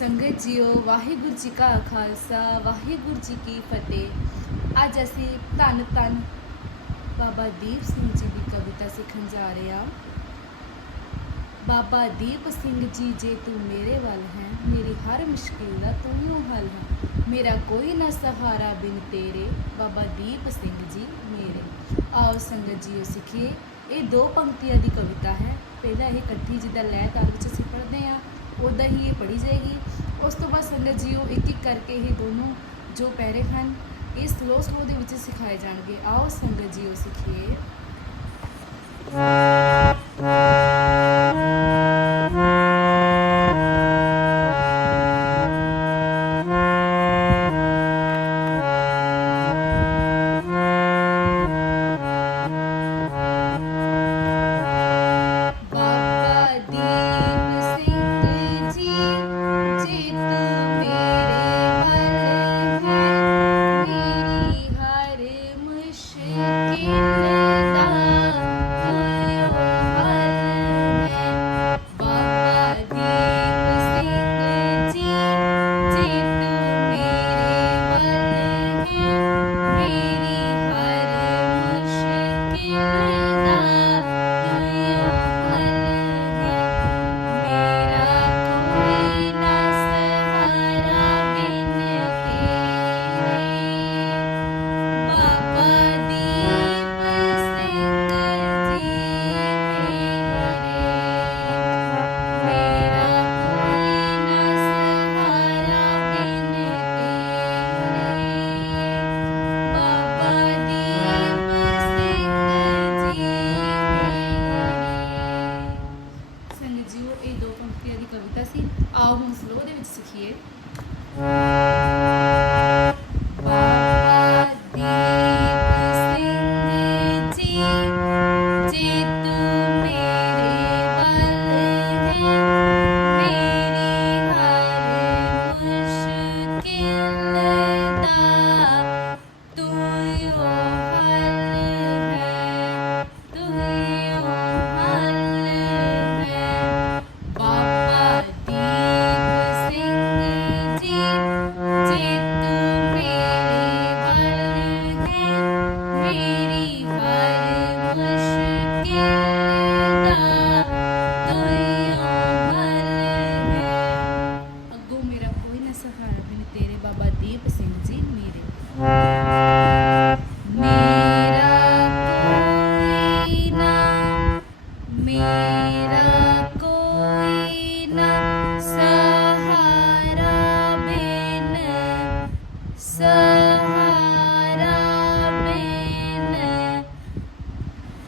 ਸੰਗਤ ਜੀਓ, ਵਾਹਿਗੁਰੂ ਜੀ ਕਾ ਖਾਲਸਾ, ਵਾਹਿਗੁਰੂ ਜੀ ਕੀ ਫਤਿਹ। ਅੱਜ ਅਸੀਂ ਧੰਨ ਧੰਨ ਬਾਬਾ ਦੀਪ ਸਿੰਘ ਜੀ ਦੀ ਕਵਿਤਾ ਸਿੱਖਣ ਜਾ ਰਹੇ ਹਾਂ। ਬਾਬਾ ਦੀਪ ਸਿੰਘ ਜੀ, ਜੇ ਤੂੰ ਮੇਰੇ ਵੱਲ ਹੈ, ਮੇਰੀ ਹਰ ਮੁਸ਼ਕਿਲ ਦਾ ਤੂੰ ਹੀ ਹੱਲ ਹੈ। ਮੇਰਾ ਕੋਈ ਨਾ ਸਹਾਰਾ ਬਿਨ ਤੇਰੇ, ਬਾਬਾ ਦੀਪ ਸਿੰਘ ਜੀ ਮੇਰੇ। ਆਓ ਸੰਗਤ ਜੀਓ, ਸਿੱਖੀਏ। ਇਹ ਦੋ ਪੰਕਤੀਆਂ ਦੀ ਕਵਿਤਾ ਹੈ। ਪਹਿਲਾਂ ਇਹ ਇਕੱਠੀ ਜਿੱਦਾਂ ਲੈਅ ਤਾਲ ਵਿੱਚ ਅਸੀਂ ਪੜ੍ਹਦੇ ਹਾਂ। ਉੱਦਾਂ ਹੀ ਇਹ ਪੜ੍ਹੀ ਜਾਏਗੀ। ਉਸ ਤੋਂ ਬਾਅਦ ਸੰਗਤ ਜੀਓ ਇੱਕ ਇੱਕ ਕਰਕੇ ਇਹ ਦੋਨੋਂ ਜੋ ਪੈਰੇ ਹਨ, ਇਹ ਸਲੋ ਸਲੋ ਦੇ ਵਿੱਚ ਸਿਖਾਏ ਜਾਣਗੇ। ਆਓ ਸੰਗਤ ਜੀਓ ਸਿੱਖੀਏ।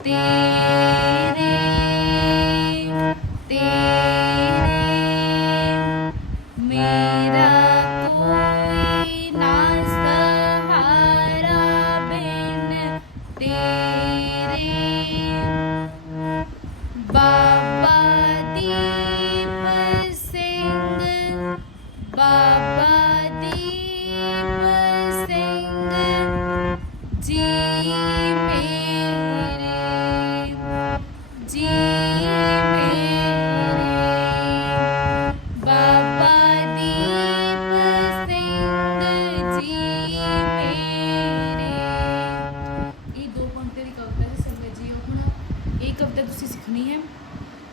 ਤੇਰੇ ਇਹ ਕਵਿਤਾ ਤੁਸੀਂ ਸਿੱਖਣੀ ਹੈ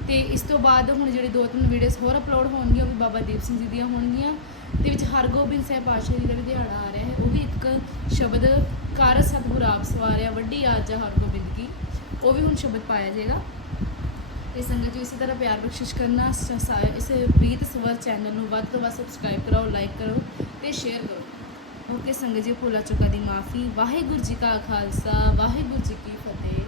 ਤੇ ਇਸ ਤੋਂ ਬਾਅਦ ਹੁਣ ਜਿਹੜੇ ਦੋ ਤਿੰਨ ਵੀਡੀਓਜ਼ ਹੋਰ ਅਪਲੋਡ ਹੋਣਗੀਆਂ, ਉਹ ਵੀ ਬਾਬਾ ਦੀਪ ਸਿੰਘ ਜੀ ਦੀਆਂ ਹੋਣਗੀਆਂ। ਤੇ ਵਿੱਚ ਹਰਗੋਬਿੰਦ ਸਾਹਿਬ ਪਾਤਸ਼ਾਹ ਜੀ ਦਾ ਵੀ ਦਿਹਾੜਾ ਆ ਰਿਹਾ ਹੈ, ਉਹ ਵੀ ਇੱਕ ਸ਼ਬਦ ਕਾਰ ਸਤਿਗੁਰ ਆਪ ਸਵਾਰਿਆ, ਵੱਡੀ ਆਜ ਹਰਗੋਬਿੰਦ ਕੀ। ਉਹ ਵੀ ਹੁਣ ਸ਼ਬਦ ਪਾਇਆ ਜਾਏਗਾ। ਤੇ ਸੰਗਤ ਜੀ ਇਸੇ ਤਰ੍ਹਾਂ ਪਿਆਰ ਬਖਸ਼ਿਸ਼ ਕਰਨਾ ਇਸ ਪ੍ਰੀਤ ਸਵਰ ਚੈਨਲ ਨੂੰ ਵੱਧ ਤੋਂ ਵੱਧ ਸਬਸਕ੍ਰਾਈਬ ਕਰਾਓ ਲਾਈਕ ਕਰੋ ਤੇ ਸ਼ੇਅਰ ਕਰੋ। ਓਕੇ ਸੰਗਤ ਜੀ, ਭੁੱਲਾ ਚੁੱਕਾ ਦੀ ਮਾਫੀ, ਵਾਹਿਗੁਰੂ ਜੀ ਕਾ ਖਾਲਸਾ, ਵਾਹਿਗੁਰੂ ਜੀ ਕੀ ਫਤਿਹ।